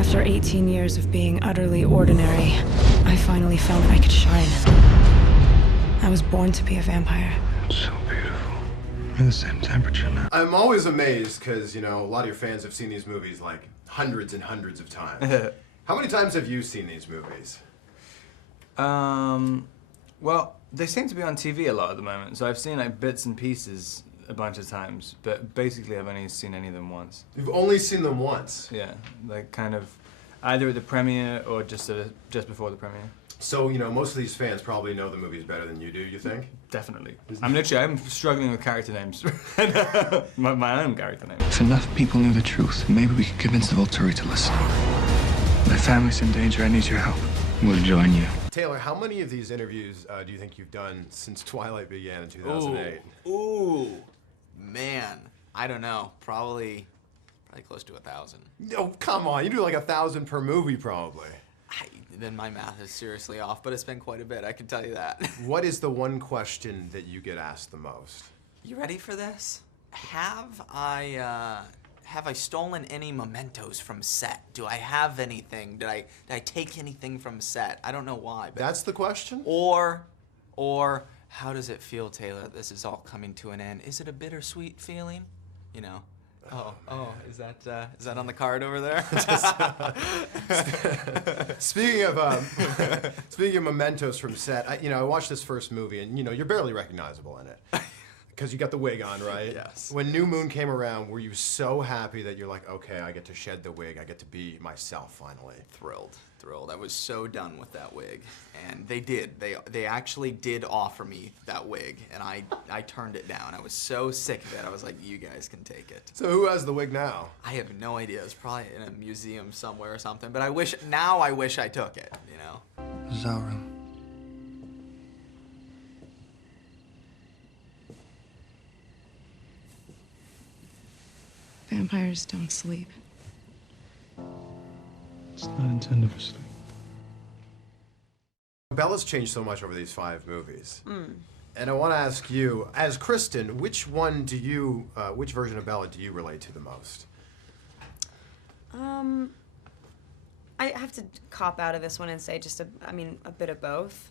After 18 years of being utterly ordinary, I finally found that I could shine. I was born to be a vampire. So beautiful. We're the same temperature now. I'm always amazed because, you know, a lot of your fans have seen these movies like hundreds and hundreds of times. How many times have you seen these movies? Well, they seem to be on TV a lot at the moment, so I've seen like bits and pieces a bunch of times, but basically I've only seen any of them once. You've only seen them once? Yeah, like kind of either at the premiere or just before the premiere. So, you know, most of these fans probably know the movies better than you do, you think? Definitely. I'm struggling with character names. my own character names. If enough people knew the truth, maybe we could convince the Volturi to listen. My family's in danger, I need your help. We'll join you. Taylor, how many of these interviews do you think you've done since Twilight began in 2008? Ooh, man, I don't know. Probably close to 1,000. Oh, come on, you do like 1,000 per movie, probably. Then my math is seriously off, but it's been quite a bit, I can tell you that. What is the one question that you get asked the most? You ready for this? Have I stolen any mementos from set? Do I have anything? Did I take anything from set? I don't know why. But That's the question? Or how does it feel, Taylor, that this is all coming to an end? Is it a bittersweet feeling? You know? Oh, is that on the card over there? Speaking of mementos from set, I watched this first movie, and you're barely recognizable in it. Because you got the wig on, right? Yes. When New Moon came around, were you so happy that you're like, okay, I get to shed the wig, I get to be myself finally? Thrilled. I was so done with that wig, and they did. They actually did offer me that wig, and I turned it down. I was so sick of it. I was like, you guys can take it. So who has the wig now? I have no idea. It's probably in a museum somewhere or something. But I wish I took it. You know. This is our room. Vampires don't sleep. It's not intended for sleep. Bella's changed so much over these 5 movies. And I want to ask you, as Kristen, which version of Bella do you relate to the most? I have to cop out of this one and say just a bit of both.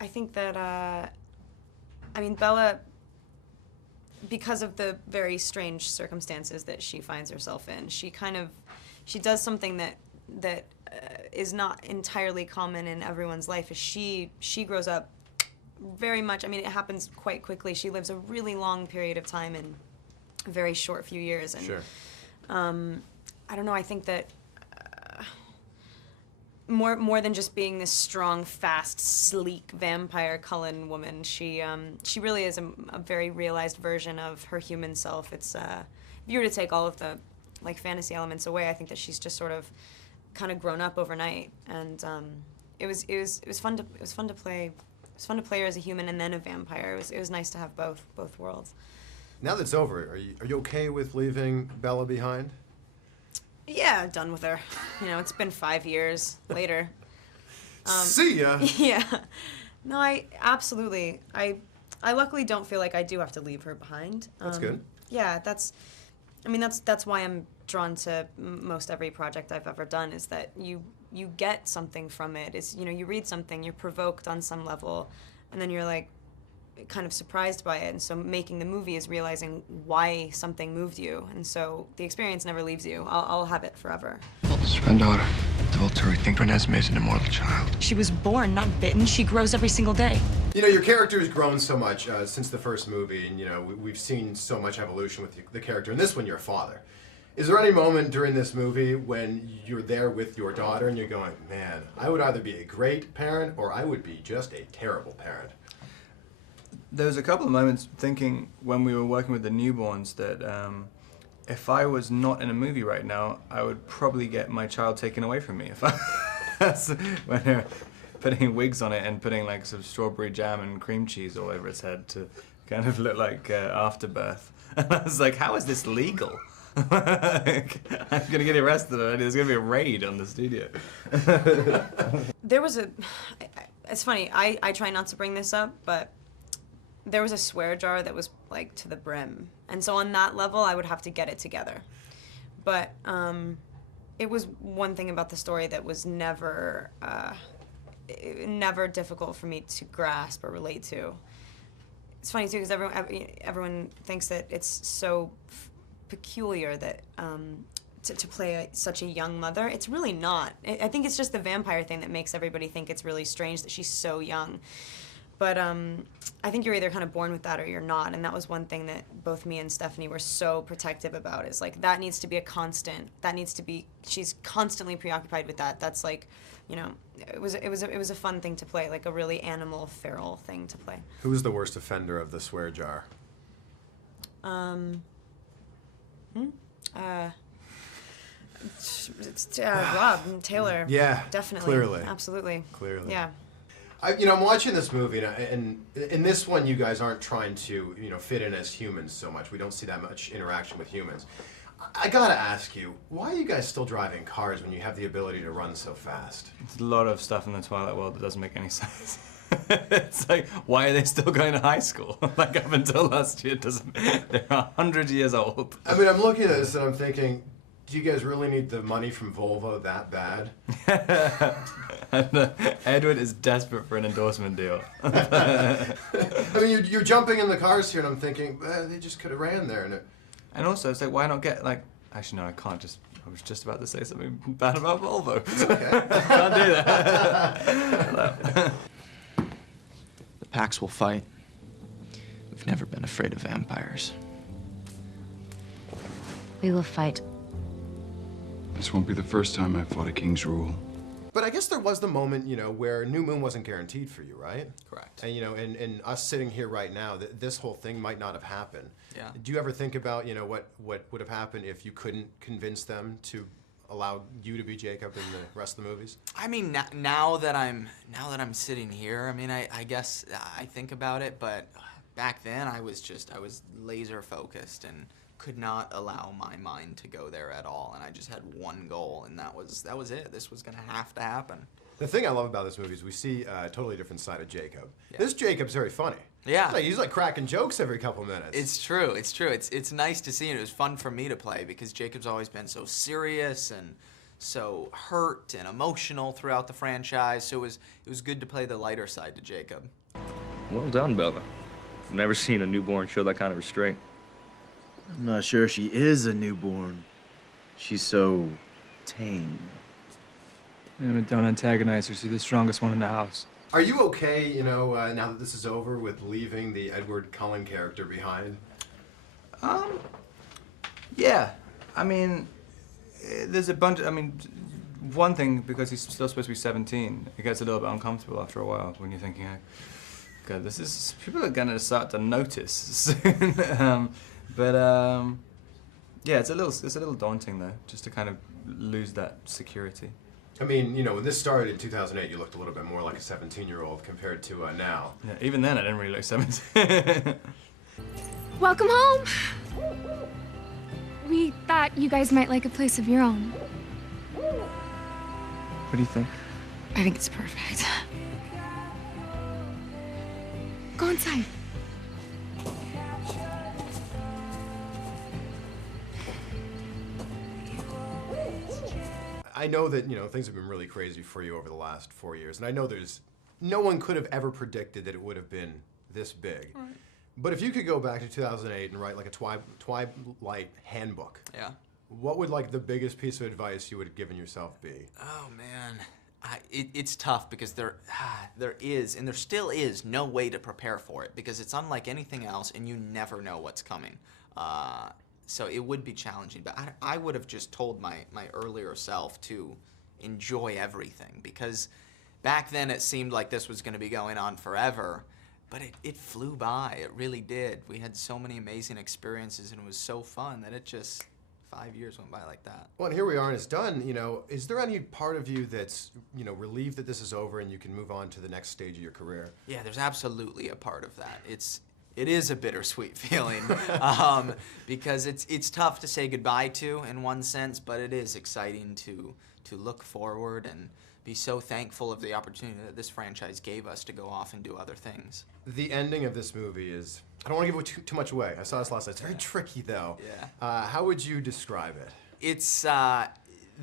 I think that, Bella, because of the very strange circumstances that she finds herself in, she does something that is not entirely common in everyone's life. Is she grows up very much, it happens quite quickly. She lives a really long period of time in a very short few years. And, Sure. I don't know, I think that more than just being this strong, fast, sleek vampire Cullen woman, she really is a very realized version of her human self. It's if you were to take all of the fantasy elements away, I think that she's just sort of kind of grown up overnight, and it was fun to play. It was fun to play her as a human and then a vampire. It was nice to have both worlds. Now that it's over, are you okay with leaving Bella behind? Yeah, done with her. It's been 5 years later. See ya. Yeah. No, I absolutely. I luckily don't feel like I do have to leave her behind. That's good. Yeah, that's why I'm drawn to most every project I've ever done, is that you get something from it. Is you read something, you're provoked on some level, and then you're like kind of surprised by it. And so making the movie is realizing why something moved you, and so the experience never leaves you. I'll have it forever. This is my daughter. The Volturi think Renesmee is an immortal child. She was born, not bitten. She grows every single day. Your character has grown so much since the first movie, and we've seen so much evolution with the character. In this one, you're a father. Is there any moment during this movie when you're there with your daughter and you're going, man, I would either be a great parent or I would be just a terrible parent? There was a couple of moments thinking when we were working with the newborns that if I was not in a movie right now, I would probably get my child taken away from me. When they're putting wigs on it and putting some strawberry jam and cream cheese all over its head to kind of look like afterbirth. And I was like, how is this legal? I'm gonna get arrested already. There's gonna be a raid on the studio. There was it's funny, I try not to bring this up, but there was a swear jar that was to the brim. And so on that level, I would have to get it together. But it was one thing about the story that was never never difficult for me to grasp or relate to. It's funny too because everyone thinks that it's so peculiar that to play such a young mother. It's really not. I think it's just the vampire thing that makes everybody think it's really strange that she's so young. But I think you're either kind of born with that or you're not, and that was one thing that both me and Stephanie were so protective about. Is like that needs to be a constant. That needs to be. She's constantly preoccupied with that. That's like, you know, it was a fun thing to play, like a really animal, feral thing to play. Who was the worst offender of the swear jar? It's Rob and Taylor. Yeah, definitely. clearly. Absolutely. Clearly. Yeah. I'm watching this movie, and in this one, you guys aren't trying to, fit in as humans so much. We don't see that much interaction with humans. I gotta ask you, why are you guys still driving cars when you have the ability to run so fast? There's a lot of stuff in the Twilight world that doesn't make any sense. It's like, why are they still going to high school? Like, up until last year, they're 100 years old. I mean, I'm looking at this and I'm thinking, do you guys really need the money from Volvo that bad? Edward is desperate for an endorsement deal. I mean, you're jumping in the cars here, and I'm thinking, they just could have ran there. And also, it's like, why not get, like... Actually, no, I can't just... I was just about to say something bad about Volvo. Okay. Can't do that. The packs will fight. We've never been afraid of vampires. We will fight. This won't be the first time I've fought a king's rule. But I guess there was the moment, where New Moon wasn't guaranteed for you, right? Correct. And, and us sitting here right now, this whole thing might not have happened. Yeah. Do you ever think about, what would have happened if you couldn't convince them to allow you to be Jacob in the rest of the movies? I mean, now that I'm sitting here, I mean, I guess I think about it, but back then I was laser focused and could not allow my mind to go there at all, and I just had one goal, and that was it. This was gonna have to happen. The thing I love about this movie is we see a totally different side of Jacob. Yeah. This Jacob's very funny. Yeah. He's like cracking jokes every couple minutes. It's true. It's nice to see, and it was fun for me to play because Jacob's always been so serious and so hurt and emotional throughout the franchise. So it was good to play the lighter side to Jacob. Well done, Bella. I've never seen a newborn show that kind of restraint. I'm not sure she is a newborn. She's so tame. Yeah, but don't antagonize her. She's the strongest one in the house. Are you okay, now that this is over, with leaving the Edward Cullen character behind? Yeah. I mean, there's a bunch... one thing, because he's still supposed to be 17, it gets a little bit uncomfortable after a while when you're thinking, God, people are gonna start to notice soon. Yeah, it's a little daunting though, just to kind of lose that security. I mean, when this started in 2008, you looked a little bit more like a 17-year-old compared to now. Yeah, even then I didn't really look 17. Welcome home! We thought you guys might like a place of your own. What do you think? I think it's perfect. Go inside. I know that, things have been really crazy for you over the last 4 years, and I know no one could have ever predicted that it would have been this big. Right. But if you could go back to 2008 and write like a Twilight handbook, yeah, what would the biggest piece of advice you would have given yourself be? Oh man, it's tough because there is and there still is no way to prepare for it because it's unlike anything else and you never know what's coming. So it would be challenging, but I would have just told my earlier self to enjoy everything because back then it seemed like this was going to be going on forever, but it flew by. It really did. We had so many amazing experiences and it was so fun that 5 years went by like that. Well, and here we are and it's done. Is there any part of you that's, relieved that this is over and you can move on to the next stage of your career? Yeah, there's absolutely a part of that. It is a bittersweet feeling because it's tough to say goodbye to in one sense, but it is exciting to look forward and be so thankful of the opportunity that this franchise gave us to go off and do other things. The ending of this movie is, I don't want to give too much away. I saw this last night. It's very tricky though. Yeah. How would you describe it? It's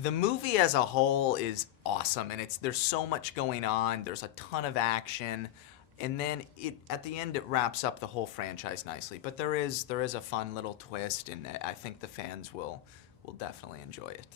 The movie as a whole is awesome, and there's so much going on. There's a ton of action, and then at the end it wraps up the whole franchise nicely. But there is a fun little twist, and I think the fans will definitely enjoy it.